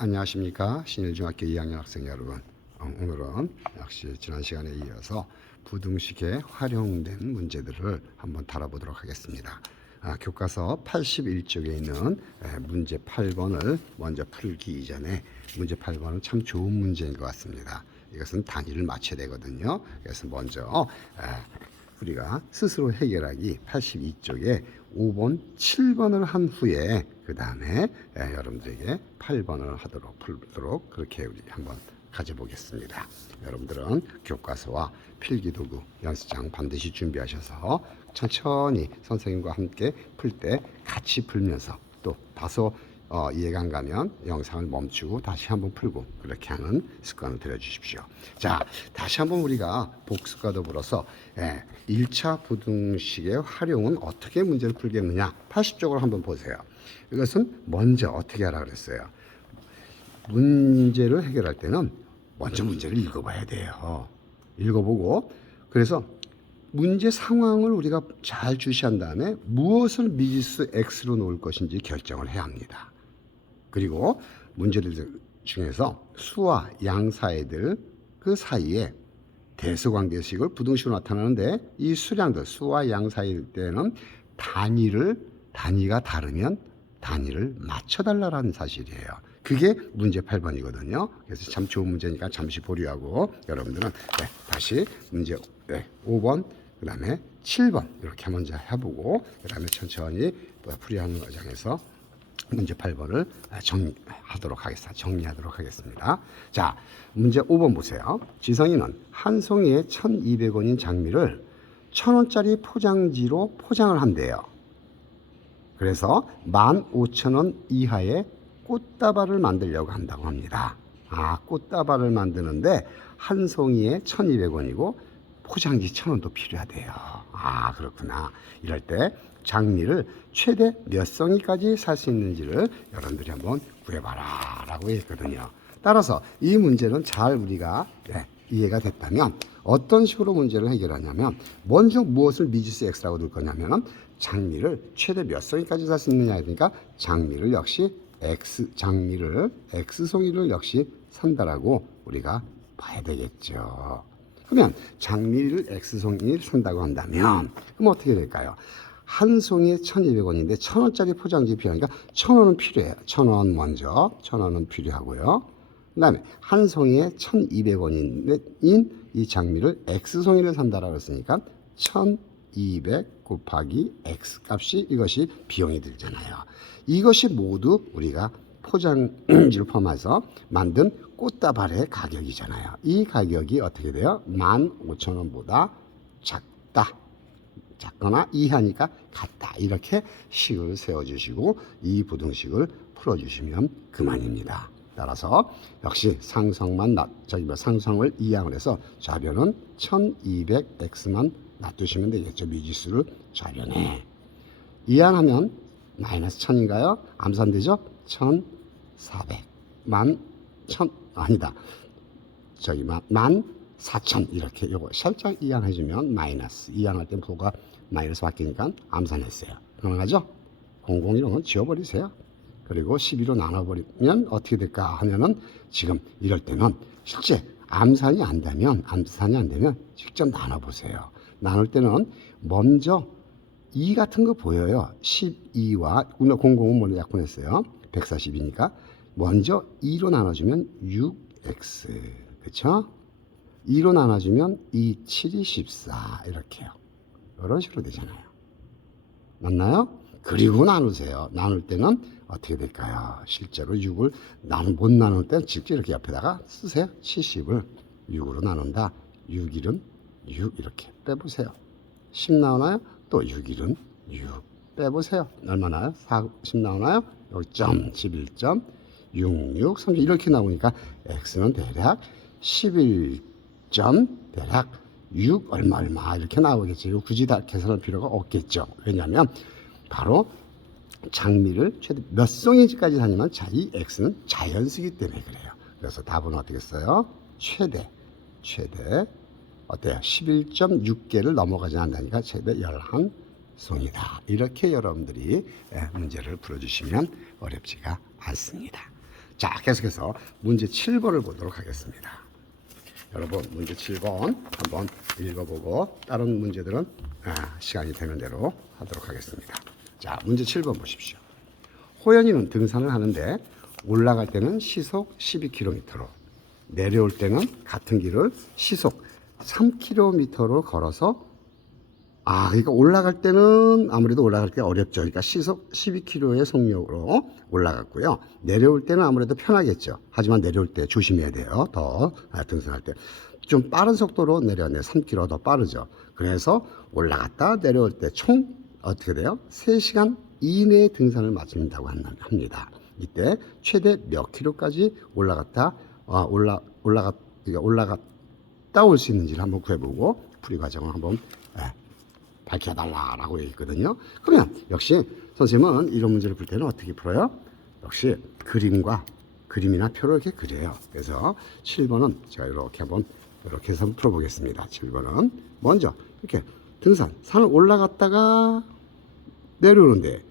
안녕하십니까. 신일중학교 2학년 학생 여러분. 오늘은 역시 지난 시간에 이어서 부등식에 활용된 문제들을 한번 다뤄보도록 하겠습니다. 교과서 81쪽에 있는 문제 8번을 먼저 풀기 이전에 문제 8번은 참 좋은 문제인 것 같습니다. 이것은 단위를 맞춰야 되거든요. 그래서 먼저 우리가 스스로 해결하기 82쪽에 5번, 7번을 한 후에 그 다음에 여러분들에게 8번을 풀도록 그렇게 우리 한번 가져보겠습니다. 여러분들은 교과서와 필기도구, 연습장 반드시 준비하셔서 천천히 선생님과 함께 풀 때 같이 풀면서 또 다소 이해가 안 가면 영상을 멈추고 다시 한번 풀고 그렇게 하는 습관을 들여주십시오. 자, 다시 한번 우리가 복습과 더불어서 1차 부등식의 활용은 어떻게 문제를 풀겠느냐 80쪽으로 한번 보세요. 이것은 먼저 어떻게 하라 그랬어요. 문제를 해결할 때는 먼저 문제를 읽어봐야 돼요. 읽어보고 그래서 문제 상황을 우리가 잘 주시한 다음에 무엇을 미지수 X로 놓을 것인지 결정을 해야 합니다. 그리고 문제들 중에서 수와 양사이들 그 사이에 대수관계식을 부등식으로 나타나는데 이 수량들 수와 양 사이일 때는 단위가 다르면 단위를 맞춰달라는 사실이에요. 그게 문제 8번이거든요. 그래서 참 좋은 문제니까 잠시 보류하고 여러분들은 다시 문제 5번 그 다음에 7번 이렇게 먼저 해보고 그 다음에 천천히 풀이하는 과정에서 문제 8번을 정리하도록 하겠습니다. 자, 문제 5번 보세요. 지성이는 한 송이에 1,200원인 장미를 1,000원짜리 포장지로 포장을 한대요. 그래서 15,000원 이하의 꽃다발을 만들려고 한다고 합니다. 꽃다발을 만드는데 한 송이에 1,200원이고 포장지 1,000원도 필요하대요. 그렇구나. 이럴 때 장미를 최대 몇 송이까지 살 수 있는지를 여러분들이 한번 구해봐라 라고 했거든요. 따라서 이 문제는 잘 우리가 이해가 됐다면 어떤 식으로 문제를 해결하냐면 먼저 무엇을 미지수 X라고 넣을 거냐면 장미를 최대 몇 송이까지 살 수 있느냐 그러니까 장미를 역시 X송이를 역시 산다라고 우리가 봐야 되겠죠. 그러면 장미를 X송이를 산다고 한다면 그럼 어떻게 될까요? 한 송이에 1,200원인데 1,000원짜리 포장지 필요하니까 1,000원은 필요해요. 1,000원 먼저 1,000원은 필요하고요. 그 다음에 한 송이에 1,200원인 이 장미를 X송이를 산다라고 했으니까 1,200 곱하기 X 값이 이것이 비용이 들잖아요. 이것이 모두 우리가 포장지를 포함해서 만든 꽃다발의 가격이잖아요. 이 가격이 어떻게 돼요? 15,000원보다 작거나 이하니까 같다. 이렇게 식을 세워주시고 이 부등식을 풀어주시면 그만입니다. 따라서 역시 상성을 이항을 해서 좌변은 1,200X만 놔두시면 되겠죠. 미지수를 좌변에. 이항하면 마이너스 1,000인가요? 암산되죠? 1,400. 14,000 이렇게 요거 살짝 이항해주면 마이너스. 이항할 때 부호가 마이너스 바뀌니까 암산했어요. 가능하죠? 00 이런 건 지워버리세요. 그리고 12로 나눠버리면 어떻게 될까 하면은 지금 이럴 때는 실제 암산이 안 되면 직접 나눠보세요. 나눌 때는 먼저 2 같은 거 보여요. 12와 00은 먼저 약분했어요. 140이니까 먼저 2로 나눠주면 6x 그쵸? 2로 나눠주면 2, 7이 14 이렇게요. 이런 식으로 되잖아요. 맞나요? 그리고 나누세요. 나눌 때는 어떻게 될까요? 실제로 6을 못 나눌 때는 직접 이렇게 옆에다가 쓰세요. 70을 6으로 나눈다. 6, 1은 6 이렇게 빼보세요. 10 나오나요? 또 6, 1은 6 빼보세요. 얼마 나요? 40 나오나요? 여기 점 11점 66, 30 이렇게 나오니까 X는 대략 11점 대략 6 얼마 이렇게 나오겠죠. 굳이 다 계산할 필요가 없겠죠. 왜냐하면 바로 장미를 최대 몇 송이까지 사냐면 이 X는 자연수이기 때문에 그래요. 그래서 답은 어떻게 써요? 최대 어때요? 11.6개를 넘어가지 않는다니까 최대 11송이다. 이렇게 여러분들이 문제를 풀어주시면 어렵지가 않습니다. 자, 계속해서 문제 7번을 보도록 하겠습니다. 여러분, 문제 7번 한번 읽어보고 다른 문제들은 시간이 되는 대로 하도록 하겠습니다. 자, 문제 7번 보십시오. 호연이는 등산을 하는데 올라갈 때는 시속 12km로 내려올 때는 같은 길을 시속 3km로 걸어서 그러니까 올라갈 때는 아무래도 올라갈 게 어렵죠. 그러니까 시속 12km의 속력으로 올라갔고요. 내려올 때는 아무래도 편하겠죠. 하지만 내려올 때 조심해야 돼요. 더 등산할 때. 좀 빠른 속도로 내려왔네요. 3km 더 빠르죠. 그래서 올라갔다 내려올 때 총 어떻게 돼요? 3시간 이내에 등산을 마친다고 합니다. 이때 최대 몇 킬로까지 올라갔다 올 수 있는지를 한번 구해보고 풀이 과정을 한번 밝혀달라라고 얘기했거든요. 그러면 역시 선생님은 이런 문제를 풀 때는 어떻게 풀어요? 역시 그림이나 표로 이렇게 그려요. 그래서 7번은 제가 이렇게 해서 풀어보겠습니다. 7번은 먼저 이렇게 산을 올라갔다가 내려오는데,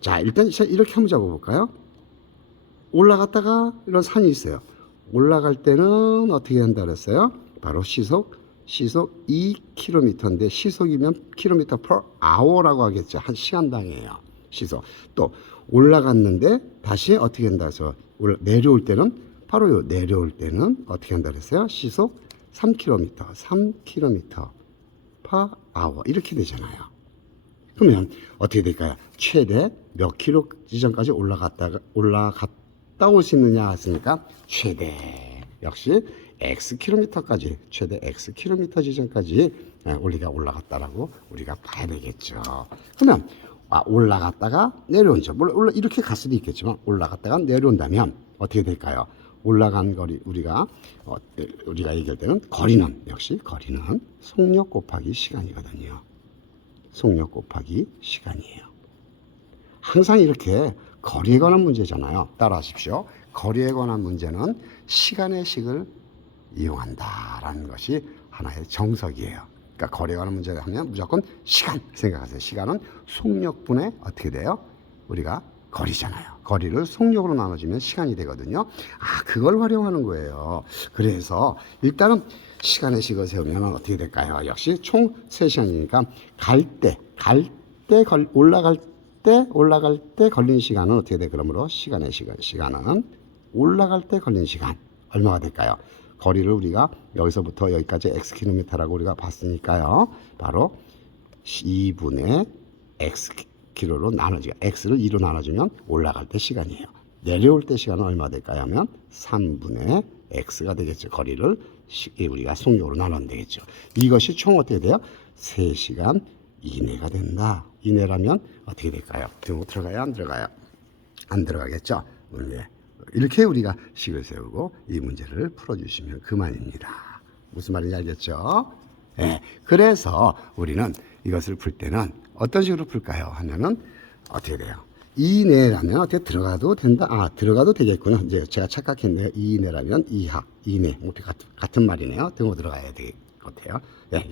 자, 일단 이렇게 한번 잡아볼까요? 올라갔다가 이런 산이 있어요. 올라갈 때는 어떻게 한다 그랬어요? 바로 시속 2km인데 시속이면 km per hour라고 하겠죠. 한 시간당이에요. 시속. 또 올라갔는데 다시 어떻게 한다 해서 내려올 때는 바로 내려올 때는 어떻게 한다 그랬어요? 시속 3km per hour 이렇게 되잖아요. 그러면 어떻게 될까요? 최대 몇 킬로 지점까지 올라갔다 올 수 있느냐 했으니까 최대 역시 X킬로미터까지 최대 X킬로미터 지점까지 우리가 올라갔다라고 우리가 봐야 되겠죠. 그러면 올라갔다가 내려온죠. 물론 이렇게 갈 수도 있겠지만 올라갔다가 내려온다면 어떻게 될까요? 올라간 거리 우리가 얘기할 때는 거리는 속력 곱하기 시간이거든요. 속력 곱하기 시간이에요. 항상 이렇게 거리에 관한 문제잖아요. 따라하십시오. 거리에 관한 문제는 시간의 식을 이용한다라는 것이 하나의 정석이에요. 그러니까 거리에 관한 문제를 하면 무조건 시간 생각하세요. 시간은 속력분의 어떻게 돼요? 우리가 거리잖아요. 거리를 속력으로 나눠주면 시간이 되거든요. 그걸 활용하는 거예요. 그래서 일단은 시간의 식을 세우면 어떻게 될까요? 역시 총 3시간이니까 올라갈 때 걸린 시간은 어떻게 돼? 그러므로 시간의 시간은 올라갈 때 걸린 시간 얼마가 될까요? 거리를 우리가 여기서부터 여기까지 x킬로미터라고 우리가 봤으니까요. 바로 2분의 x킬로로 나눠지고 x를 2로 나눠주면 올라갈 때 시간이에요. 내려올 때 시간은 얼마 될까요? 하면 3분의 x가 되겠죠. 거리를 우리가 속력으로 나누면 되겠죠. 이것이 총 어떻게 돼요? 3시간 이내가 된다. 이내라면 어떻게 될까요? 등호 들어가요? 안 들어가요? 안 들어가겠죠? 이렇게 우리가 식을 세우고 이 문제를 풀어주시면 그만입니다. 무슨 말인지 알겠죠? 네. 그래서 우리는 이것을 풀 때는 어떤 식으로 풀까요? 하면은 어떻게 돼요? 이내라면 어떻게 들어가도 된다? 들어가도 되겠군요. 이제 제가 착각했네요. 이내라면 이내. 같은 말이네요. 등호 들어가야 될 것 같아요. 네,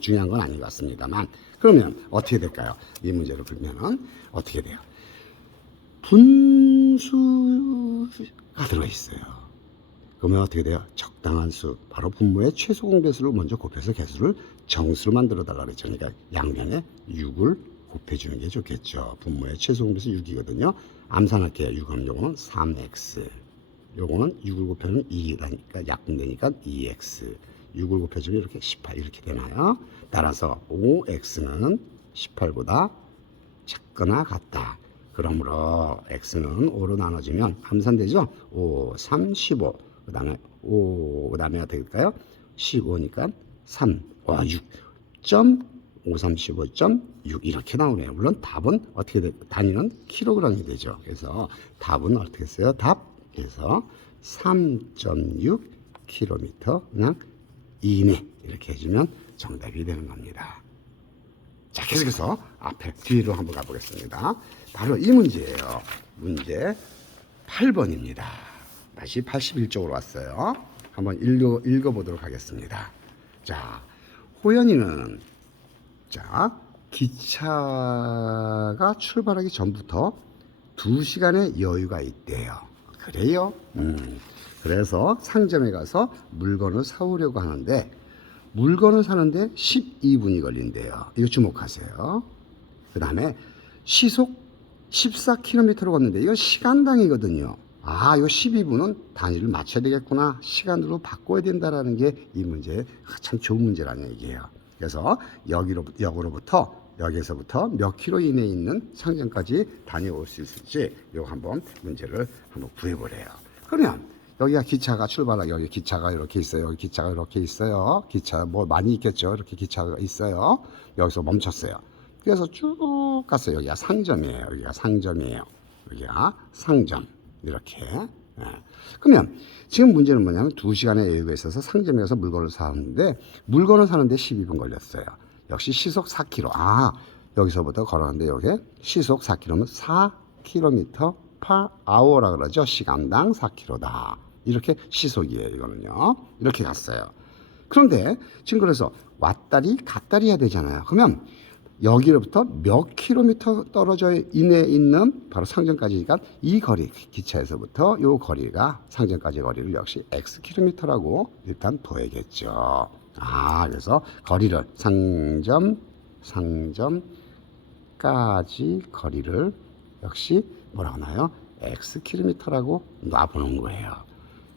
중요한 건 아닌 것 같습니다만. 그러면 어떻게 될까요? 이 문제를 풀면은 어떻게 돼요? 분수가 들어있어요. 그러면 어떻게 돼요? 적당한 수, 바로 분모의 최소 공배수를 먼저 곱해서 개수를 정수로 만들어 달라고 그랬죠. 그러니까 양면에 6을 곱해주는 게 좋겠죠. 분모의 최소 공배수 6이거든요. 암산할게요. 6하면 요거는 3x, 요거는 6을 곱하면 2라니까 약분되니까 2x, 6을 곱해주면 이렇게 18 이렇게 되나요? 따라서 5x는 18보다 작거나 같다. 그러므로 x는 5로 나눠지면 함산되죠? 5, 3, 15. 그 다음에 어떻게 될까요? 15니까 3, 6. 5, 3, 15.6 이렇게 나오네요. 물론 답은 어떻게 돼? 단위는 킬로그램이 되죠. 그래서 답은 어떻게 써요? 답에서 3.6 킬로미터 그냥 이내 이렇게 해주면 정답이 되는 겁니다. 자, 계속해서 뒤로 한번 가보겠습니다. 바로 이 문제예요. 문제 8번입니다. 다시 81쪽으로 왔어요. 한번 읽어보도록 하겠습니다. 자, 호연이는 기차가 출발하기 전부터 2시간의 여유가 있대요. 그래요? 그래서 상점에 가서 물건을 사오려고 하는데 물건을 사는데 12분이 걸린대요. 이거 주목하세요. 그 다음에 시속 14km로 걷는데 이건 시간당이거든요. 아, 이 12분은 단위를 맞춰야 되겠구나. 시간으로 바꿔야 된다라는 게 이 문제의 참 좋은 문제라는 얘기예요. 그래서 여기서부터 몇 킬로 이내에 있는 상점까지 다녀올 수 있을지 이거 한번 문제를 한번 구해보래요. 그러면 여기가 기차가 출발하고 여기 기차가 이렇게 있어요. 여기 기차가 이렇게 있어요. 기차 뭐 많이 있겠죠. 이렇게 기차가 있어요. 여기서 멈췄어요. 그래서 쭉 갔어요. 여기가 상점이에요. 여기가 상점이에요. 여기가 상점. 이렇게. 예. 그러면 지금 문제는 뭐냐면 2시간의 여유가 있어서 상점에 가서 물건을 사는데 물건을 사는데 12분 걸렸어요. 역시 시속 4km. 아, 여기서부터 걸었는데 여기 시속 4km면 4km per hour라 그러죠. 시간당 4km다. 이렇게 시속이에요. 이거는요. 이렇게 갔어요. 그런데 지금 그래서 왔다리 갔다리 해야 되잖아요. 그러면 여기로부터 몇 킬로미터 떨어져 이내에 있는 바로 상점까지니까 이 거리, 기차에서부터 이 거리가 상점까지 거리를 역시 x 킬로미터라고 일단 둬야겠죠. 아, 그래서 거리를 상점까지 거리를 역시 뭐라 하나요? x 킬로미터라고 놔보는 거예요.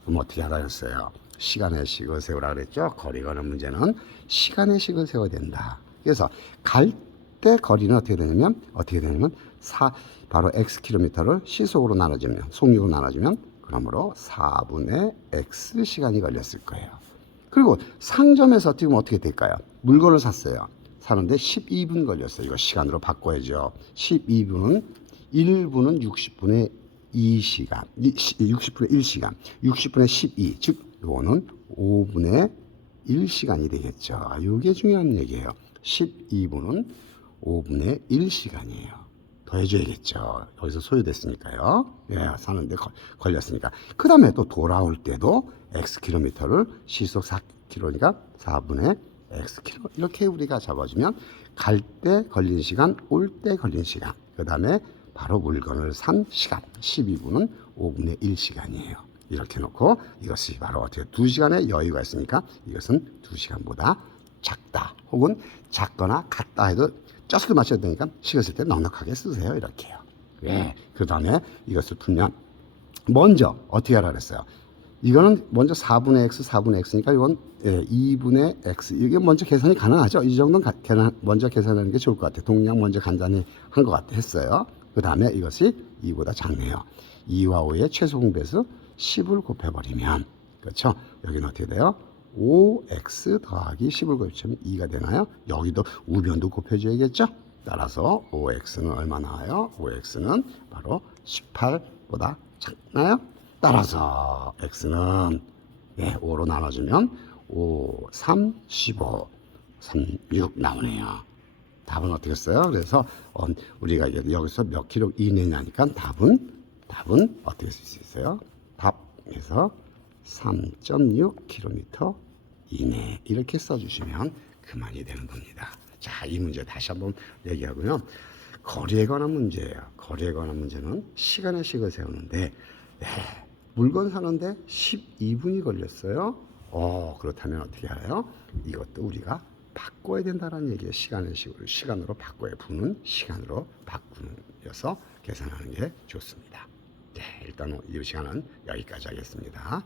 그럼 어떻게 하라 그랬어요? 시간의 식을 세우라 그랬죠. 거리 거는 문제는 시간의 식을 세워야 된다. 그래서 갈 때 거리는 어떻게 되냐면 바로 x 킬로미터를 시속으로 나눠주면 속력으로 나눠주면 그러므로 4분의 x 시간이 걸렸을 거예요. 그리고 상점에서 어떻게 될까요? 물건을 샀어요. 사는데 12분 걸렸어요. 이거 시간으로 바꿔야죠. 12분은 1분은 60분의 2시간, 60분의 1시간, 60분의 12, 즉 이거는 5분의 1시간이 되겠죠. 이게 중요한 얘기예요. 12분은 5분의 1시간이에요. 더해줘야겠죠. 여기서 소요됐으니까요. 예, 사는데 걸렸으니까. 그 다음에 또 돌아올 때도 x 킬로미터를 시속 4km니까 4분의 x 킬로 이렇게 우리가 잡아주면 갈 때 걸린 시간, 올 때 걸린 시간. 그 다음에 바로 물건을 산 시간 12분은 5분의 1시간이에요. 이렇게 놓고 이것이 바로 어떻게 2시간의 여유가 있으니까 이것은 2시간보다 작다 혹은 작거나 같다 해도 짝을 맞춰야 되니까 식을 쓸 때 넉넉하게 쓰세요. 이렇게요. 예. 그 다음에 이것을 풀면 먼저 어떻게 하라 그랬어요? 이거는 먼저 4분의 x니까 이건 2분의 x. 이게 먼저 계산이 가능하죠. 이 정도는 먼저 계산하는 게 좋을 것 같아요. 동량 먼저 간단히 한 것 같아 했어요. 그 다음에 이것이 2보다 작네요. 2와 5의 최소 공배수 10을 곱해버리면 그렇죠. 여기는 어떻게 돼요? 5x 더하기 10을 곱하면 2가 되나요? 여기도 우변도 곱해줘야겠죠? 따라서 5x는 얼마 나와요? 5x는 바로 18보다 작나요? 따라서 x는 5로 나눠주면 5, 3, 15, 3, 6 나오네요. 답은 어떻게 써요? 그래서 우리가 여기서 몇 킬로 이내냐니까 답은 어떻게 쓸 수 있어요? 답에서 3.6km 이내 이렇게 써주시면 그만이 되는 겁니다. 자, 이 문제 다시 한번 얘기하고요. 거리에 관한 문제예요. 거리에 관한 문제는 시간의 식을 세우는데 물건 사는데 12분이 걸렸어요. 그렇다면 어떻게 해요? 이것도 우리가 바꿔야 된다는 얘기예요. 시간의 식을 시간으로 바꿔야 분은 시간으로 바꾸어서 계산하는 게 좋습니다. 네, 일단 이 시간은 여기까지 하겠습니다.